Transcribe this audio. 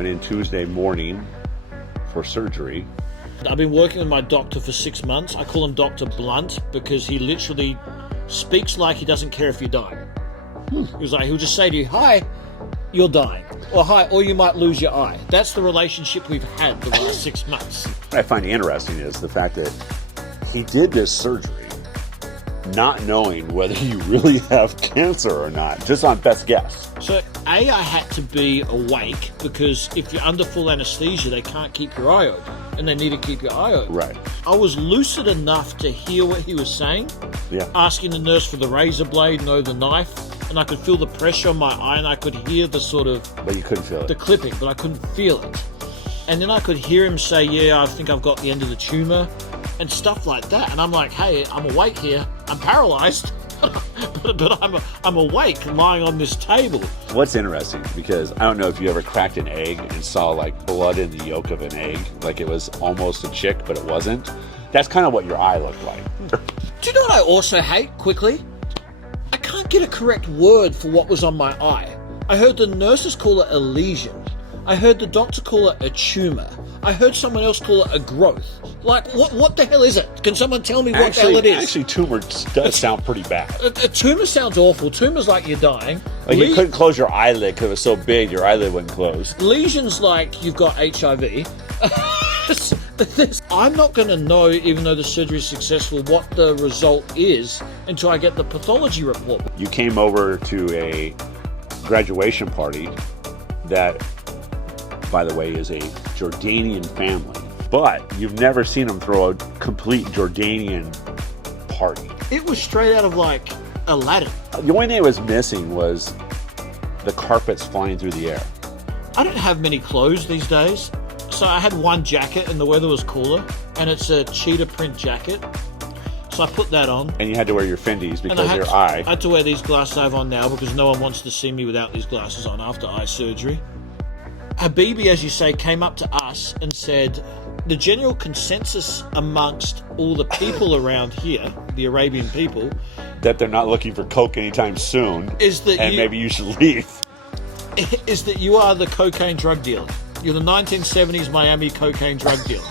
went in Tuesday morning for surgery. I've been working with my doctor for 6 months. I call him Dr. Blunt because he literally speaks like he doesn't care if you're dying. He'll just say to you, "Hi, you're dying," or "Hi," or you might lose your eye. That's the relationship we've had the last 6 months. What I find interesting is the fact that he did this surgery not knowing whether you really have cancer or not, just on best guess. So, I had to be awake because if you're under full anesthesia, they can't keep your eye open, and they need to keep your eye open. Right. I was lucid enough to hear what he was saying, Yeah. asking the nurse for the razor blade, no, the knife, and I could feel the pressure on my eye, and I could hear the sort of But you couldn't feel the it. clipping, but I couldn't feel it. And then I could hear him say, "Yeah, I think I've got the end of the tumor," and stuff like that. And I'm like, "Hey, I'm awake here. I'm paralyzed, but I'm awake, lying on this table." What's interesting, because I don't know if you ever cracked an egg and saw like blood in the yolk of an egg, like it was almost a chick, but it wasn't. That's kind of what your eye looked like. Do you know what I also hate, quickly? I can't get a correct word for what was on my eye. I heard the nurses call it a lesion. I heard the doctor call it a tumor. I heard someone else call it a growth. Like, what the hell is it? Can someone tell me what the hell it is? Actually, tumor does sound pretty bad. A tumor sounds awful. Tumor's like you're dying. Like you couldn't close your eyelid because it was so big, your eyelid wouldn't close. Lesion's like you've got HIV. I'm not going to know, even though the surgery is successful, what the result is until I get the pathology report. You came over to a graduation party that, by the way, is a Jordanian family. But you've never seen them throw a complete Jordanian party. It was straight out of like Aladdin. The only thing that was missing was the carpets flying through the air. I don't have many clothes these days. So I had one jacket and the weather was cooler, and it's a cheetah print jacket. So I put that on. And you had to wear your Fendi's because And of your eye. I had to wear these glasses I have on now because no one wants to see me without these glasses on after eye surgery. Habibi, as you say, came up to us and said, the general consensus amongst all the people around here, the Arabian people, that they're not looking for coke anytime soon. Is that and maybe you should leave. Is that you are the cocaine drug dealer. You're the 1970s Miami cocaine drug dealer.